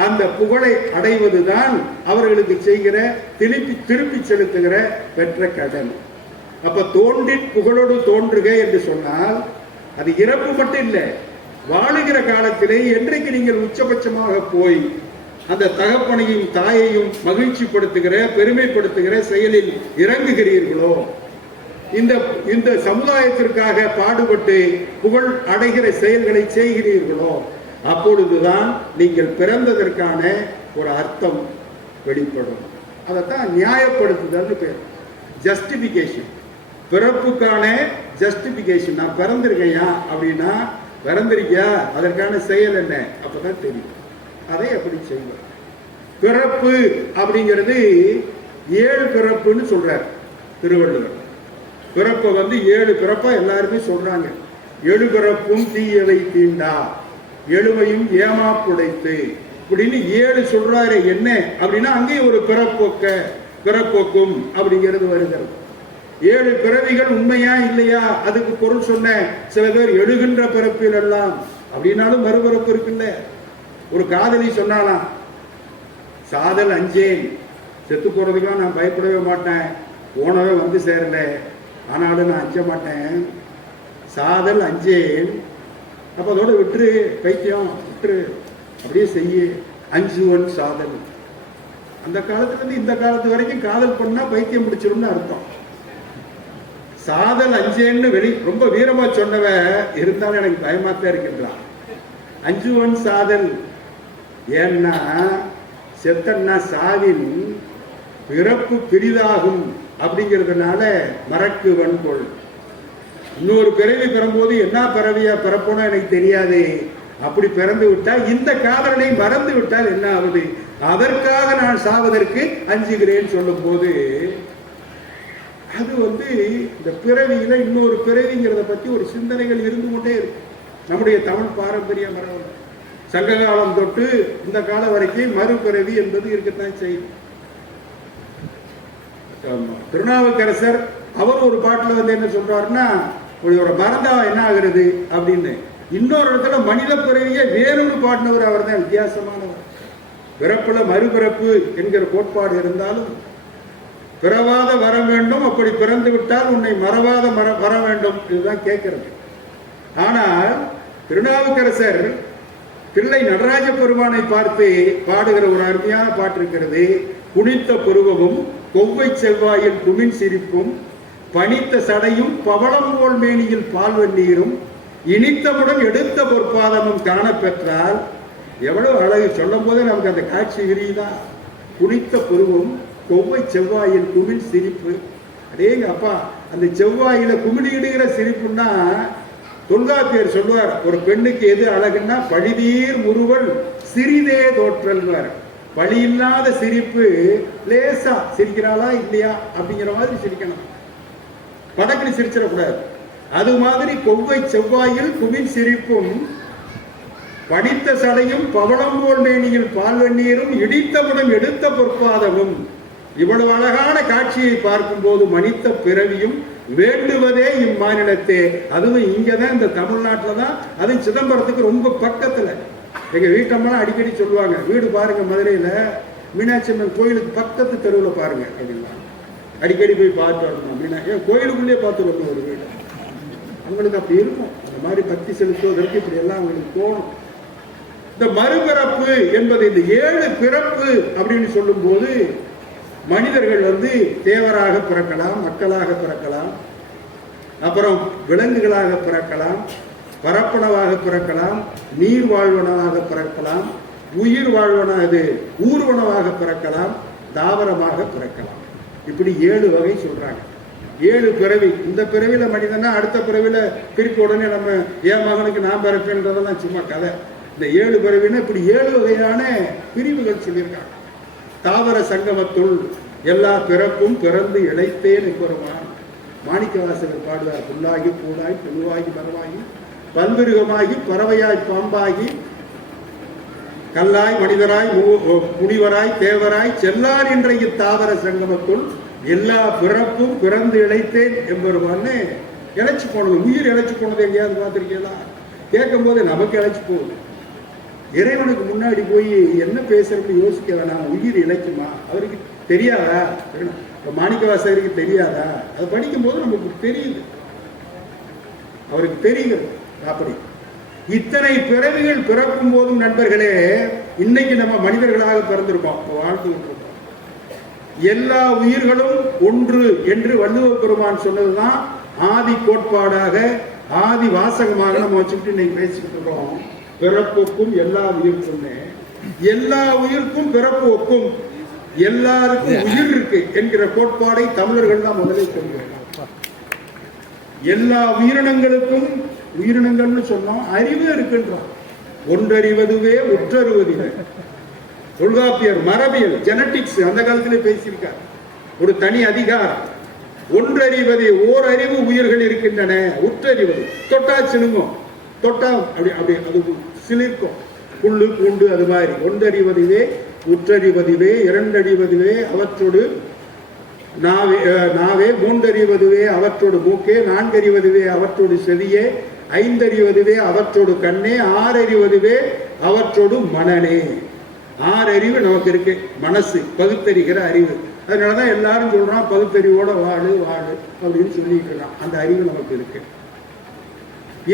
அந்த புகழை அடைவதுதான் அவர்களுக்கு செய்கிற திருப்பி செலுத்துகிற பெற்ற கடன். அப்ப தோன்றி புகழோடு தோன்றுக என்று சொன்னால் அது இறப்பு மட்டும் இல்லை, வாழுகிற காலத்திலே என்றைக்கு நீங்கள் உச்சபட்சமாக போய் அந்த தகப்பனையும் தாயையும் மகிழ்ச்சிப்படுத்துகிற பெருமைப்படுத்துகிற செயலில் இறங்குகிறீர்களோ, இந்த சமுதாயத்திற்காக பாடுபட்டு புகழ் அடைகிற செயல்களை செய்கிறீர்களோ, அப்பொழுதுதான் நீங்கள் பிறந்ததற்கான ஒரு அர்த்தம் வெளிப்படும். அதைத்தான் நியாயப்படுத்துதல் பேர், ஜஸ்டிபிகேஷன். பிறப்புக்கான ஜஸ்டிபிகேஷன். நான் பிறந்திருக்கையா அப்படின்னா, பிறந்திருக்கியா அதற்கான செயல் என்ன, அப்பதான் தெரியும். அதை எப்படி செய்வார். பிறப்பு அப்படிங்கிறது 7 பிறப்புன்னு சொல்றார் திருவள்ளுவர். பிறப்பை 7 பிறப்பா எல்லாருமே சொல்றாங்க. 7 பிறப்பும் தீயவை தீண்டா, எழுமையும் ஏமாப்புடைத்து இப்படின்னு 7 சொல்றாரு. என்ன அப்படின்னா அங்கேயும் ஒரு பிறப்போக்கும் அப்படிங்கிறது வருகிறது. 7 பிறவிகள் உண்மையா இல்லையா அதுக்கு பொருள் சொன்ன சில பேர் எழுகின்ற பிறப்பில் எல்லாம் அப்படின்னாலும் மறுபிறப்பு இருக்குல்ல. ஒரு காதலி சொன்னாலாம், சாதல் அஞ்சேன், செத்து போறதுக்கெல்லாம் நான் பயப்படவே மாட்டேன், போனவே வந்து சேரல, ஆனாலும் நான் அஞ்ச மாட்டேன். சாதல் அஞ்சேன் அப்ப அதோட விட்டுரு, பைத்தியம் விட்டுரு, அப்படியே செய்ய. 5-1 சாதல். அந்த காலத்துல இருந்து இந்த காலத்து வரைக்கும் காதல் பண்ணா பைத்தியம் பிடிச்சிரும்னு அர்த்தம். சாதல் 5 ரொம்ப வீரமா சொன்னவ இருந்தாலும் எனக்கு பயமாத்தான் இருக்கின்றான். 5-1 சாதல். ஏன்னா செத்தன்னா சாவின் பிறப்பு பெரிதாகும் அப்படிங்கிறதுனால மறக்கு வன்கொள். இன்னொரு பிறவி பெறும்போது என்ன பிறவியா பிறப்போனா எனக்கு தெரியாது. அப்படி பிறந்து விட்டால் இந்த காதலனை மறந்து விட்டால் என்ன ஆகுது, அதற்காக நான் சாவதற்கு அஞ்சுகிறேன் சொல்லும் போது அது இந்த பிறவியில இன்னொரு பிறவிங்கிறத பத்தி ஒரு சிந்தனைகள் இருந்து கொண்டே இருக்கு. நம்முடைய தமிழ் பாரம்பரிய மரபு சங்க காலம் தொட்டு இந்த காலம் வரைக்கும் மறுபிறவி என்பது இருக்கத்தான் செய்யும். திருநாவுக்கரசர் அவர் ஒரு பாட்டுல என்ன சொல்றாருன்னா, ஒரு மறந்தா என்ன ஆகுறது அப்படின்னு. இன்னொரு இடத்துல மனித பிறவியை வேறொரு பாடினவர் அவர் தான், வித்தியாசமானவர். பிறப்புல மறுபிறப்பு என்கிற கோட்பாடு இருந்தாலும் பிறவாத வர வேண்டும், அப்படி பிறந்து விட்டால் உன்னை மறவாத வர வேண்டும், இதுதான் கேட்கிறது. ஆனால் திருநாவுக்கரசர் பிள்ளை நடராஜ பெருமானை பார்த்து பாடுகிற ஒரு அருமையான பாட்டு இருக்கிறது. குனித்த புருவமும் கொவ்வை செவ்வாயில் குமின் சிரிப்பும் பனித்த சடையும் பவளம் போல் மேனியில் பால்வெண்ணீரும் இனித்தவுடன் எடுத்த பொற்பாதமும் காண பெற்றால் எவ்வளவு அழகு. சொல்லும் போதே நமக்கு அந்த காட்சி விரியுதா. குனித்த புருவம் கொவ்வை செவ்வாயில் குமிழ் சிரிப்பு. அடேங்க அப்பா, அந்த செவ்வாயில குமிழிடுகிற சிரிப்புன்னா தொல்காப்பியர் சொல்லுவார், ஒரு பெண்ணுக்கு எது அழகுன்னா பழிதீர் முறுவல் சிறிதே தோற்றல். பழி இல்லாத சிரிப்பு, லேசா சிரிக்கிறாளா இல்லையா அப்படிங்கிற மாதிரி சிரிக்கணும், படக்குன்னு சிரிச்சிடக்கூடாது. அது மாதிரி கொவ்வை செவ்வாயில் குமிழ் சிரிப்பும் படித்த சடையும் பவளம் போல் மேனியில் பால்வெண்ணீரும் இடித்தவுடன் எடுத்த பொற்பாதமும். இவ்வளவு அழகான காட்சியை பார்க்கும் போது மனித பிறவியும் வேண்டுவதே இம்மாநிலத்தே. அதுவும் இங்கதான், இந்த தமிழ்நாட்டில் தான். அது சிதம்பரத்துக்கு ரொம்ப பக்கத்துல. எங்க வீட்டம்மா அடிக்கடி சொல்லுவாங்க, வீடு பாருங்க மதுரையில மீனாட்சி அம்மன் கோயிலுக்கு பக்கத்து தெருவில் பாருங்க அப்படின்னா. அடிக்கடி போய் பார்த்து வரணும். மீனாட்சி கோயிலுக்குள்ளே பார்த்து வரணும் ஒரு வீடு. அவங்களுக்கு அப்படி இருக்கும், அந்த மாதிரி பக்தி செலுத்துவதற்கு இப்படி எல்லாம் அவங்களுக்கு தோணும். இந்த மறுபிறப்பு என்பது, இந்த 7 பிறப்பு அப்படின்னு சொல்லும் போது மனிதர்கள் தேவராக பிறக்கலாம், மக்களாக பிறக்கலாம், அப்புறம் விலங்குகளாக பிறக்கலாம், பரப்பனவாக பிறக்கலாம், நீர் வாழ்வனவாக பிறக்கலாம், உயிர் வாழ்வன ஊர்வனவாக பிறக்கலாம், தாவரமாக பிறக்கலாம். இப்படி 7 வகை சொல்றாங்க. 7 பிறவி. இந்த பிறவில மனிதனா அடுத்த பிறவில பிரிக்க உடனே நம்ம என் மகனுக்கு நான் பிறப்பேன்றதெல்லாம் சும்மா கதை. இந்த 7 பிறவினா இப்படி 7 வகையான பிரிவுகள் சொல்லியிருக்காங்க. தாவர சங்கமத்துள் எல்லா பிறப்பும் பிறந்து இழைத்தேன் பெறுவான். மாணிக்கவாசகர் பாடுவார், புல்லாகி பூடாய் புழுவாகி மரமாகி பல்விருகமாகி பறவையாய் பாம்பாகி கல்லாய் மனிதராய் முனிவராய் தேவராய் செல்லார் என்ற இத்தாவர சங்கமத்துள் எல்லா பிறப்பும் பிறந்து இழைத்தேன் என்பருவான்னு இழைச்சு போனது. உயிர் இழைச்சு போனது எங்கேயாவது பார்த்திருக்கீங்களா? கேட்கும் போது நமக்கு இழைச்சு போகுது. இறைவனுக்கு முன்னாடி போய் என்ன பேசுறதுன்னு யோசிக்க வேணாம். உயிர் இழைக்குமா? அவருக்கு தெரியாதா? மாணிக்கவாசகருக்கு தெரியாதா? அது படிக்கும் போது நமக்கு தெரியுது, அவருக்கு தெரிகிறது. அப்படி இத்தனை பிறவிகள் பிறக்கும் போதும் நண்பர்களே, இன்னைக்கு நம்ம மனிதர்களாக பிறந்திருக்கோம், வாழ்ந்துகிட்டு இருக்கோம். எல்லா உயிர்களும் ஒன்று என்று வள்ளுவ பெருமான் சொன்னதுதான் ஆதி கோட்பாடாக, ஆதி வாசகமாக நம்ம வச்சுக்கிட்டு இன்னைக்கு பேசிக்கிட்டு இருக்கோம். பிறப்புக்கும் எல்லா உயிருக்கும், எல்லா உயிருக்கும் பிறப்பு ஒக்கும், எல்லாருக்கும் உயிர் இருக்கு என்கிற கோட்பாடை தமிழர்கள் தான் முதலில் சொல்லுவாங்க. எல்லா உயிரினங்களுக்கும், உயிரினங்கள்னு சொன்னோம், அறிவு இருக்கின்றோம். ஒன்றறிவதுவே உற்றறிவதில்லை. தொல்காப்பியர் மரபியல் ஜெனட்டிக்ஸ் அந்த காலத்திலே பேசியிருக்கார், ஒரு தனி அதிகாரம். ஒன்றறிவதே, ஓர் அறிவு உயிர்கள் இருக்கின்றன. உற்றறிவது தொட்டா சிலுங்கும், தொட்டா அப்படி அப்படி அது சிலிர்க்கும், புல்லு பூண்டு அது மாதிரி. ஒன்றறிவதுவே உற்றறிவதுவே, இரண்டறிவதுவே அவற்றோடு நாவே, மூன்றறிவதுவே அவற்றோடு மூக்கே, நான்கறிவதுவே அவற்றோடு செவியே, ஐந்தறிவதுவே அவற்றோடு கண்ணே, ஆறறிவதுவே அவற்றோடு மனனே. 6 அறிவு நமக்கு இருக்கு. மனசு பகுத்தறிகிற அறிவு. அதனாலதான் எல்லாரும் சொல்றான் பகுத்தறிவோட வாழு வாழு அப்படின்னு சொல்லிட்டு இருக்கான். அந்த அறிவு நமக்கு இருக்கு.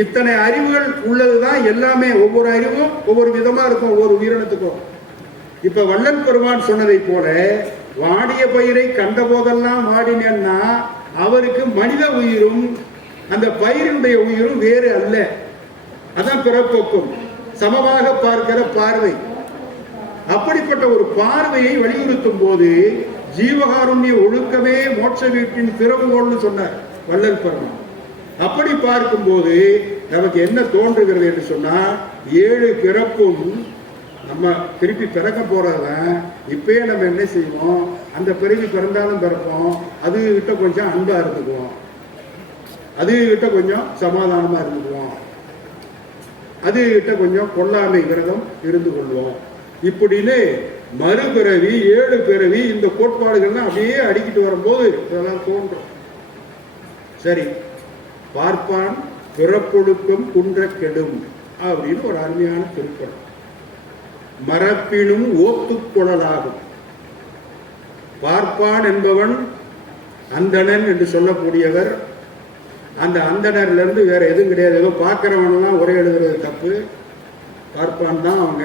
இத்தனை அறிவுகள் உள்ளதுதான் எல்லாமே. ஒவ்வொரு அறிவும் ஒவ்வொரு விதமா இருக்கும் ஒவ்வொரு உயிரினத்துக்கும். இப்ப வள்ளல் பெருமான் சொன்னதை போல வாடிய பயிரை கண்ட போதெல்லாம் வாடினேன்னா அவருக்கு மனித உயிரும் அந்த பயிரினுடைய உயிரும் வேறு அல்ல. அதான் பிறப்போக்கும் சமமாக பார்க்கிற பார்வை. அப்படிப்பட்ட ஒரு பார்வையை வலியுறுத்தும் போது ஜீவகாருண்ய ஒழுக்கமே மோட்ச வீட்டின் திறவுகோல்னு சொன்னார் வள்ளல் பெருமான். அப்படி பார்க்கும்போது நமக்கு என்ன தோன்றுகிறது என்று சொன்னா 7 பிறப்பும் நம்ம திருப்பி பிறக்க போறதான். இப்பயே நம்ம என்ன செய்வோம், அந்த பிறவி பிறந்தாலும் பிறப்போம், அது கிட்ட கொஞ்சம் அன்பா இருந்துக்குவோம், அது கிட்ட கொஞ்சம் சமாதானமா இருந்துக்குவோம், அது கிட்ட கொஞ்சம் கொல்லாமை விரதம் இருந்து கொள்வோம். இப்படின்னு மறுபிறவி 7 பிறவி இந்த கோட்பாடுகள்லாம் அப்படியே அடிக்கிட்டு வரும்போது இதெல்லாம் தோன்றும். சரி, பார்ப்பான் பிறப்பொழுக்கம் குன்ற கெடும் அப்படின்னு ஒரு அருமையான திருக்குறள். மரப்பினும் ஓத்துக்குழலாகும். பார்ப்பான் என்பவன் அந்தணன் என்று சொல்லக்கூடியவர். அந்த அந்தணர்ல இருந்து வேற எதுவும் கிடையாது. ஏதோ பார்க்கிறவன்லாம் ஒரே எழுதுறது தப்பு. பார்ப்பான் தான் அவங்க,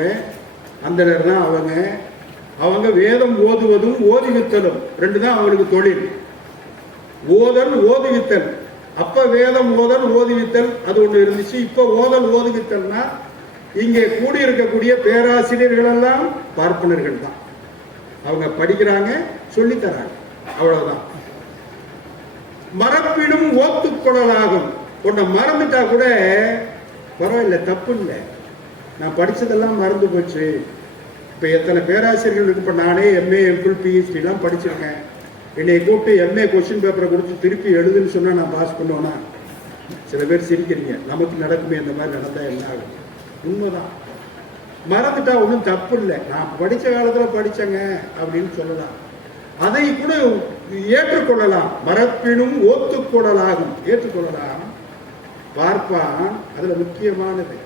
அந்தணர் தான் அவங்க. அவங்க வேதம் ஓதுவதும் ஓதுவித்தலும் 2 தான் அவங்களுக்கு தொழில். ஓதல் ஓதுவித்தல். அப்ப வேதம் ஓதல் ஓதுவித்தல் அது ஒண்ணு இருந்துச்சு. இப்ப ஓதல் ஓதுவித்தல்னா இங்கே கூடியிருக்கக்கூடிய பேராசிரியர்கள் எல்லாம் பார்ப்பனர்கள் தான். அவங்க படிக்கிறாங்க, சொல்லித்தராங்க, அவ்வளவுதான். மரப்பினும் ஓத்துக்குழலாகும். உன்னை மறந்துட்டா கூட பரவாயில்ல, தப்பு இல்லை, நான் படிச்சதெல்லாம் மறந்து போச்சு. இப்ப எத்தனை பேராசிரியர்கள் இருக்கு. இப்ப நானே MA MPhil PhD எல்லாம் படிச்சிருக்கேன். என்னை கூப்பிட்டு MA கொஸ்டின் பேப்பரை கொடுத்து திருப்பி எழுதுன்னு சொன்னா நான் பாஸ் பண்ணுவேனா? சில பேர் சிரிக்கிறீங்க. நமக்கு நடக்குமே, இந்த மாதிரி நடந்தா என்ன ஆகும்? உண்மைதான். மறந்துட்டா ஒன்றும் தப்பு இல்லை, நான் படிச்ச காலத்துல படிச்சேங்க அப்படின்னு சொல்லலாம். அதை கூட ஏற்றுக்கொள்ளலாம். மரப்பினும் ஓத்துக்கொள்ளலாகும், ஏற்றுக்கொள்ளலாம். பார்ப்பான் அதுல முக்கியமானது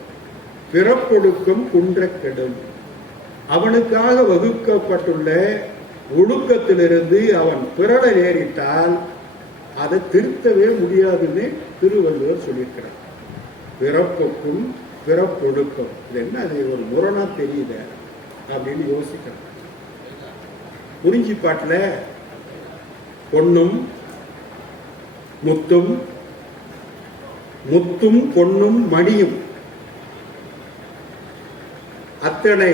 பிறப்பொழுக்கம் குன்ற கெடும். அவனுக்காக வகுக்கப்பட்டுள்ள ஒழுக்கத்திலிருந்து அவன் பிறட நேரிட்டால் அதை திருத்தவே முடியாதுன்னு திருவள்ளுவர் சொல்லியிருக்கிறார். பிறப்புக்கும் பிறப்பொழுக்கம் இது என்ன, அது ஒரு முரணா தெரியுத அப்படின்னு யோசிக்கிறார். குறிஞ்சிப்பாட்டுல பொன்னும் முத்தும், முத்தும் பொன்னும் மணியும் அத்தனை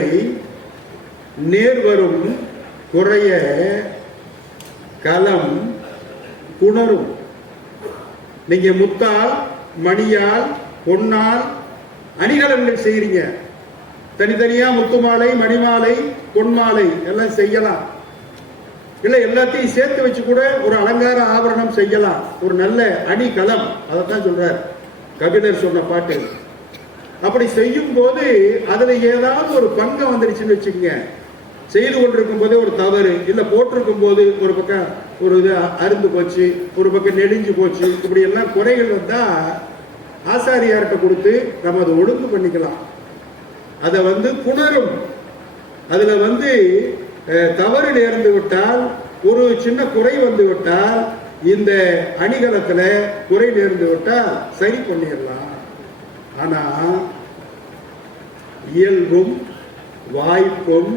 நேர்வரும் குறைய களம் புணரும். நீங்க முத்தால் மணியால் பொன்னால் அணிகலன்கள் செய்யறீங்க. தனித்தனியா முத்து மாலை, மணிமாலை, பொன்மாலை எல்லாம் செய்யலாம். இல்ல எல்லாத்தையும் சேர்த்து வச்சு கூட ஒரு அலங்கார ஆபரணம் செய்யலாம். ஒரு நல்ல அணிகலம், அதைத்தான் சொல்றார் கபிலர் சொன்ன பாட்டு. அப்படி செய்யும் போது அதுல ஏதாவது ஒரு பங்கம் வந்துருச்சுன்னு வச்சுக்கோங்க, செய்து கொண்டிருக்கும் போதே ஒரு தவறு, இல்ல போட்டிருக்கும் போது ஒரு பக்கம் ஒரு இது அருந்து போச்சு, ஒரு பக்கம் நெளிஞ்சு போச்சு, இப்படி எல்லாம் குறைகள் வந்தா ஆசாரியார்கிட்ட கொடுத்து நம்ம அதை ஒழுங்கு பண்ணிக்கலாம். அதை புணரும். அதுல தவறு நேர்ந்து விட்டால், ஒரு சின்ன குறை வந்து விட்டால், இந்த அணிகலத்துல குறை நேர்ந்து விட்டால் சரி பண்ணிடலாம். ஆனா இயல்பும் வாய்ப்பும்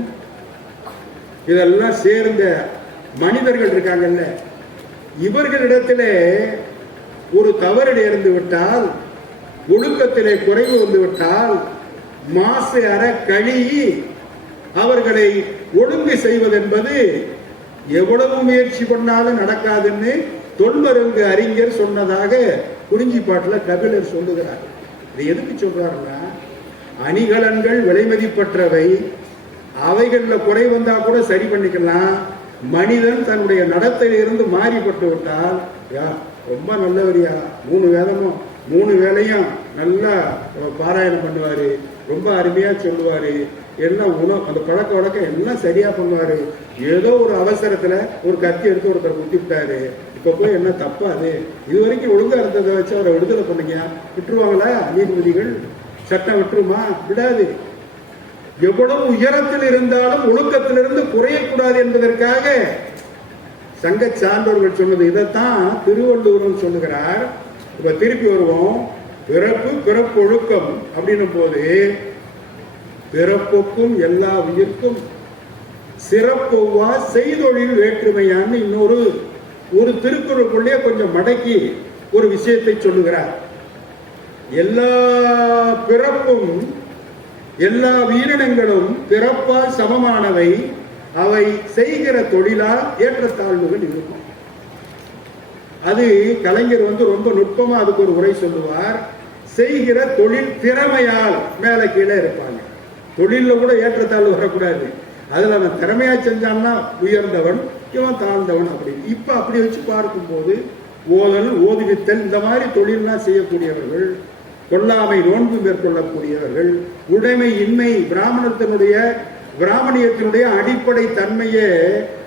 இதெல்லாம் சேர்ந்த மனிதர்கள் இருக்காங்கல்ல, இவர்களிடத்துல ஒரு தவறு நேர்ந்து விட்டால், ஒழுக்கத்திலே குறைவு வந்து விட்டால், மாசு அற கழுவி அவர்களை ஒழுங்கு செய்வதென்பது எவ்வளவு முயற்சி பண்ணாலும் நடக்காதுன்னு தொல்மருங்கு அறிஞர் சொன்னதாக குறிஞ்சிப்பாட்டுல கபிலர் சொல்லுகிறார். இது எதுக்கு சொல்றாருன்னா, அணிகலன்கள் விலைமதிப்பற்றவை, அவைகள்ல குறை வந்தா கூட சரி பண்ணிக்கலாம். மனிதன் தன்னுடைய நடத்தையிலிருந்து மாறிப்பட்டு விட்டால், யா ரொம்ப நல்லவரியா, 3 வேதமும் 3 வேளையும் நல்லா பாராயணம் பண்ணுவாரு, ரொம்ப அருமையா சொல்லுவாரு, எல்லாம் அந்த பழக்க வழக்கம் எல்லாம் சரியா பண்ணுவாரு, ஏதோ ஒரு அவசரத்துல ஒரு கத்தி எடுத்து ஒருத்தர் குத்திட்டாரு, இப்ப போய் என்ன தப்பா அது? இது வரைக்கும் ஒழுங்கா இருந்ததை வச்சு அவரை விடுதலை பண்ணுங்க, விட்டுருவாங்களா நீதிபதிகள்? சட்டம் விட்டுருமா? விடாது. எவ்வளவு உயரத்தில் இருந்தாலும் ஒழுக்கத்திலிருந்து குறையக்கூடாது என்பதற்காக சங்க சான்றோர்கள் சொன்னது. இதைத்தான் திருவள்ளுவர் சொல்லுகிறார். இப்ப திருப்பி வருவோம். பிறப்பு பிறப்பொழுக்கம் அப்படின்னும் போது பிறப்புக்கும் எல்லா உயிர்க்கும் சிறப்பொவ்வா செய்தொழில் வேற்றுமையான்னு இன்னொரு திருக்குறளுக்குள்ளே கொஞ்சம் மடக்கி ஒரு விஷயத்தை சொல்லுகிறார். எல்லா பிறப்பும் எல்லா உயிரினங்களும் பிறப்பால் சமமானவை, அவை செய்கிற தொழிலால் ஏற்றத்தாழ்வுகள் இருக்கும். அது கலைஞர் ரொம்ப நுட்பமா அதுக்கு ஒரு உரை சொல்லுவார். செய்கிற தொழில் திறமையால் மேல கீழே இருப்பாங்க. தொழில கூட ஏற்றத்தாழ்வு வரக்கூடாது. அதுல அவன் திறமையா செஞ்சான்னா உயர்ந்தவன், இவன் தாழ்ந்தவன் அப்படின்னு. இப்ப அப்படி வச்சு பார்க்கும்போது ஓதல் ஓதுவித்தல் இந்த மாதிரி தொழில்லாம் செய்யக்கூடியவர்கள், கொல்லாமை நோன்பு மேற்கொள்ளக்கூடியவர்கள், உடைமை இன்மை பிராமணியத்தினுடைய அடிப்படை தன்மையே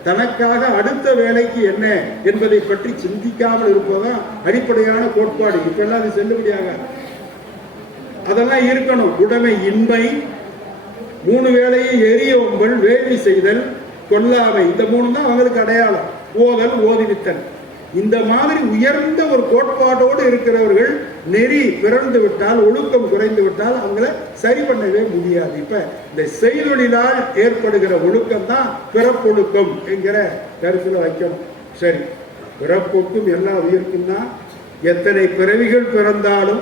தனக்காக அடுத்த வேலைக்கு என்ன என்பதை பற்றி சிந்திக்காமல் இருப்பதான் அடிப்படையான கோட்பாடு. இப்ப எல்லாம் அது செல்லுபடியாக அதெல்லாம் இருக்கணும். உடைமை இன்மை, 3 வேளையும் எரிய ஒம்பல், வேள்வி செய்தல், கொல்லாமை, இந்த 3 தான் அவங்களுக்கு அடையாளம். ஓதல் ஓதுவித்தல் இந்த மாதிரி உயர்ந்த ஒரு கோட்பாட்டோடு இருக்கிறவர்கள் நெறி பிறந்து விட்டால், ஒழுக்கம் குறைந்து விட்டால் அவங்கள சரி பண்ணவே முடியாது. இப்ப இந்த செய்தொழிலால் ஏற்படுகிற ஒழுக்கம் தான் பிறப்பொழுக்கம் என்கிற கருத்துல வைக்கணும். சரி, பிறப்புக்கும் எல்லா உயிருக்கும் தான். எத்தனை பிறவிகள் பிறந்தாலும்,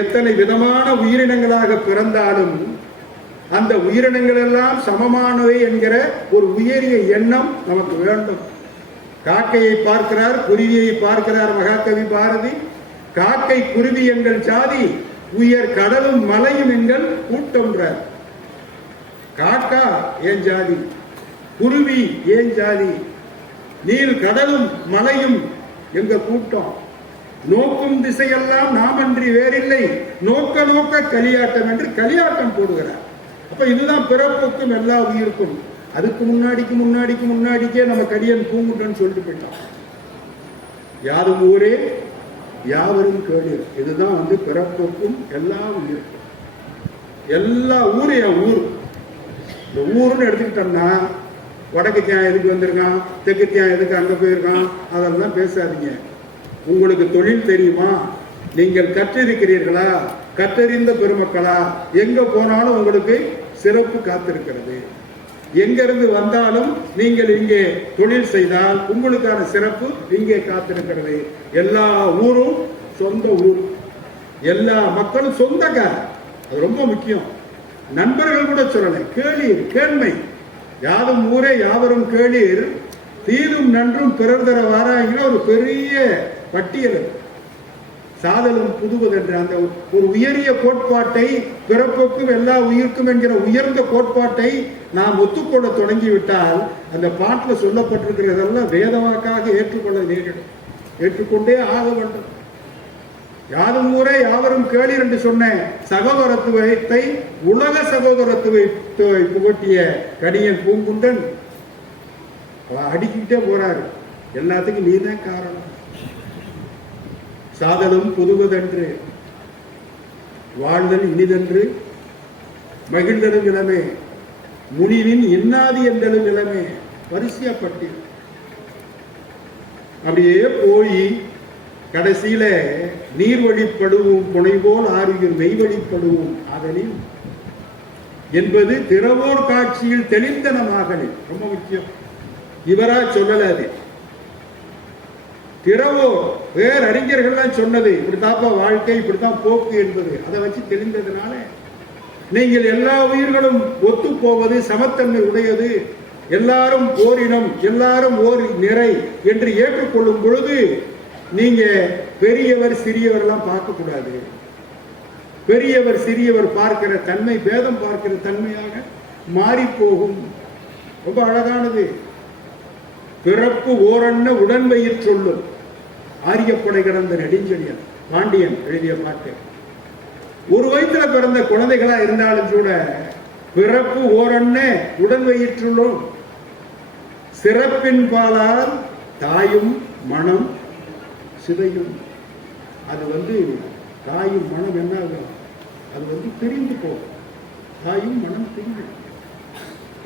எத்தனை விதமான உயிரினங்களாக பிறந்தாலும் அந்த உயிரினங்கள் எல்லாம் சமமானவை என்கிற ஒரு உயரிய எண்ணம் நமக்கு வேண்டும். காக்கையை பார்க்கிறார், குருவியை பார்க்கிறார் மகாகவி பாரதி. காக்கை குருவி எங்கள் ஜாதி, உயர் கடலும் மலையும் எங்கள் கூட்டம்ன்றார். காக்கா ஏன் ஜாதி, குருவி ஏன் ஜாதி, நீர் கடலும் மலையும் எங்க கூட்டம். நோக்கும் திசையெல்லாம் நாமன்றி வேறில்லை, நோக்க நோக்க களியாட்டம் என்று களியாட்டம் போடுகிறார். அப்ப இதுதான் பிறப்புக்கும் எல்லா உயிருக்கும். அதுக்கு முன்னாடிக்கே நம்ம கடியன் பூங்குட்டன்னு சொல்லிட்டு போயிட்டோம். யாரும் ஊரே யாவரும் கேளீர். இதுதான் பிறப்புக்கும் எல்லா உயிருக்கும். எல்லா ஊரும் என் ஊர். இந்த ஊருன்னு எடுத்துக்கிட்டோம்னா வடக்கு தியான் எதுக்கு வந்திருக்கான், தெற்கு தியான் எதுக்கு அங்க போயிருக்கான், அதெல்லாம் பேசாதீங்க. உங்களுக்கு தொழில் தெரியுமா, நீங்கள் கற்றிருக்கிறீர்களா, கற்றறிந்த பெருமக்களா, எங்க போனாலும் உங்களுக்கு சிறப்பு காத்திருக்கிறது. எங்கிருந்து வந்தாலும் நீங்கள் இங்கே தொழில் செய்தால் உங்களுக்கான சிறப்பு இங்கே காத்திருக்கிறது. எல்லா ஊரும் சொந்த ஊர், எல்லா மக்களும் சொந்தக்கார. அது ரொம்ப முக்கியம். நண்பர்கள் கூட சொல்லலை. கேளீர் கேண்மை, யாரும் ஊரே யாவரும் கேளீர், தீதும் நன்றும் பிறர் தர வாராங்கிற ஒரு பெரிய பட்டியல். சாதலும் புதுவதென்ற அந்த ஒரு உயரிய கோட்பாட்டை, பிறப்புக்கும் எல்லா உயிருக்கும் என்கிற உயர்ந்த கோட்பாட்டை நாம் ஒத்துக்கொள்ள தொடங்கிவிட்டால் அந்த பாட்டில் சொல்லப்பட்டிருக்கிறதெல்லாம் வேதவாக்காக ஏற்றுக்கொள்ள நேரிடும். ஏற்றுக்கொண்டே ஆக வேண்டும். யாரும் ஊரே யாவரும் கேளீர் என்று சொன்ன சகோதரத்துவத்தை, உலக சகோதரத்துவை புகட்டிய கடியன் பூங்குண்டன் அடிக்கிட்டே போறாரு. எல்லாத்துக்கும் நீதான் காரணம். சாதலும் புதுவதென்று, வாழ்தல் இனிதென்று, மகிழ்ந்தலும் இளமே, முனிவின் இன்னாதி என்றலும் இளமே, வரிசையப்பட்டு அப்படியே போய் கடைசியில நீர் வழிப்படுவோம் புனைபோல் ஆறுயிர் மெய்வழிப்படுவோம் ஆதலில் என்பது திறவோர் காட்சியில் தெளிந்தனமாகலில். ரொம்ப முக்கியம். இவரா சொல்லல, அது திறவோ வேறு அறிஞர்கள்லாம் சொன்னது. இப்படித்தாப்பா வாழ்க்கை, இப்படித்தான் போக்கு என்பது அதை வச்சு தெரிந்ததுனால நீங்கள் எல்லா உயிர்களும் ஒத்து போவது, சமத்தன்மை உடையது, எல்லாரும் ஓரினம், எல்லாரும் ஓர் நிறை என்று ஏற்றுக்கொள்ளும் பொழுது நீங்க பெரியவர் சிறியவர் எல்லாம் பார்க்க கூடாது. பெரியவர் சிறியவர் பார்க்கிற தன்மை, பேதம் பார்க்கிற தன்மையாக மாறி போகும். ரொம்ப அழகானது. பிறப்பு ஓரன்ன உடன்வயிற் சொல்லும். ஆரியப்படை கடந்த நெடுஞ்செழியன் பாண்டியன் எழுதிய பாட்டு. ஒரு வயிற்றுல பிறந்த குழந்தைகளா இருந்தாலும் கூட பிறப்பு ஓரன்ன உடன் வயிற்றுள்ளும், சிறப்பின் பாலால் தாயும் மனம் சிதையும். அது தாயும் மனம் என்ன ஆகும், அது பிரிந்து போகும். தாயும் மனம் பிரிந்து,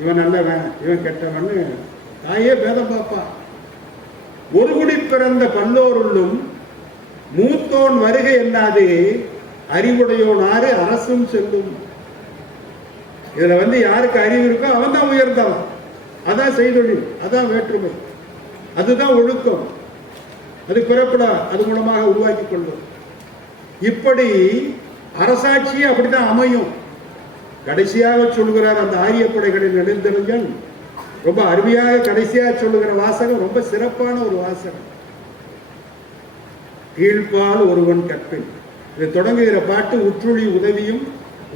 இவன் நல்லவன் இவன் கெட்டவன் தாயே பேதம் பாப்பா. ஒரு குடி பிறந்த பல்லோருள்ளும் மூத்தோன் வருகை என்னாது அறிவுடையோன் ஆறு அரசும் செல்லும். இதுல யாருக்கு அறிவு இருக்கோ அவன் தான் உயர்ந்தவன். அதான் செய்தொழில், அதான் வேற்றுமை, அதுதான் ஒழுக்கம், அது பிறப்படா, அது மூலமாக உருவாக்கி கொள்ளும். இப்படி அரசாட்சியே அப்படித்தான் அமையும். கடைசியாக சொல்லுகிறார் அந்த ஆரியப்படைகளின் நெடுந்தெலுங்கன், ரொம்ப அருமையாக கடைசியாக சொல்லுகிற வாசகம் ரொம்ப சிறப்பான ஒரு வாசகம். கீழ்ப்பால் ஒருவன் கற்பின். இதை தொடங்குகிற பாட்டு, உற்றுளி உதவியும்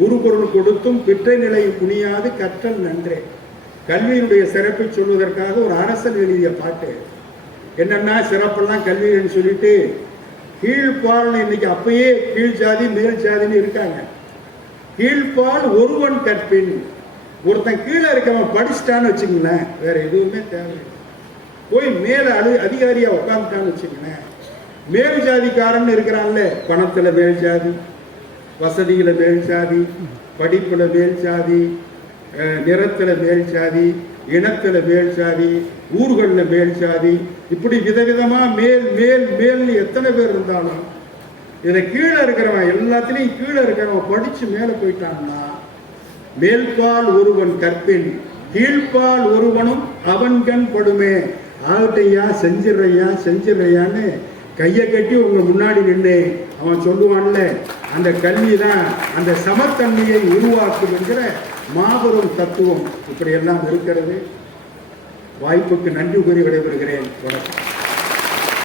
உருபொருள் கொடுத்தும் பிற்றை நிலை குனியாது கற்றல் நன்றே. கல்வியினுடைய சிறப்பை சொல்வதற்காக ஒரு அரசன் எழுதிய பாட்டு. என்னன்னா சிறப்பெல்லாம் கல்வின்னு சொல்லிட்டு கீழ்ப்பால், இன்னைக்கு அப்பயே கீழ் ஜாதி மேல் ஜாதின்னு இருக்காங்க. கீழ்ப்பால் ஒருவன் கற்பின். ஒருத்தன் கீழே இருக்கவன் படிச்சுட்டான்னு வச்சுங்களேன், வேற எதுவுமே தேவையில்லை. போய் மேல அதிகாரியா உட்காந்துட்டான்னு வச்சுங்களேன், மேல் ஜாதிக்காரன் இருக்கிறான்ல, பணத்துல மேல் ஜாதி, வசதியில மேல் ஜாதி, படிப்புல மேல் ஜாதி, நிறத்துல மேல் ஜாதி, இனத்துல மேல் ஜாதி, ஊர்கள்ல மேல் ஜாதி, இப்படி விதவிதமா மேல் மேல் மேல்னு எத்தனை பேர் இருந்தாலும் இதுல கீழே இருக்கிறவன், எல்லாத்திலையும் கீழே இருக்கிறவன் படிச்சு மேல போயிட்டான்னா, மேல்பால் ஒருவன் கற்பின் கீழ்ப்பால் ஒருவனும் அவன் கண் படுமே. ஆகட்டையா, செஞ்சிடறையா செஞ்சிடறையான்னு கையை கட்டி உங்க முன்னாடி நின்று அவன் சொல்லுவான்ல, அந்த கல்வி தான் அந்த சமத்தன்மையை உருவாக்கும் என்கிற மாபெரும் தத்துவம் இப்படி எல்லாம் இருக்கிறது. வாய்ப்புக்கு நன்றி கூறி விடைபெறுகிறேன். வணக்கம்.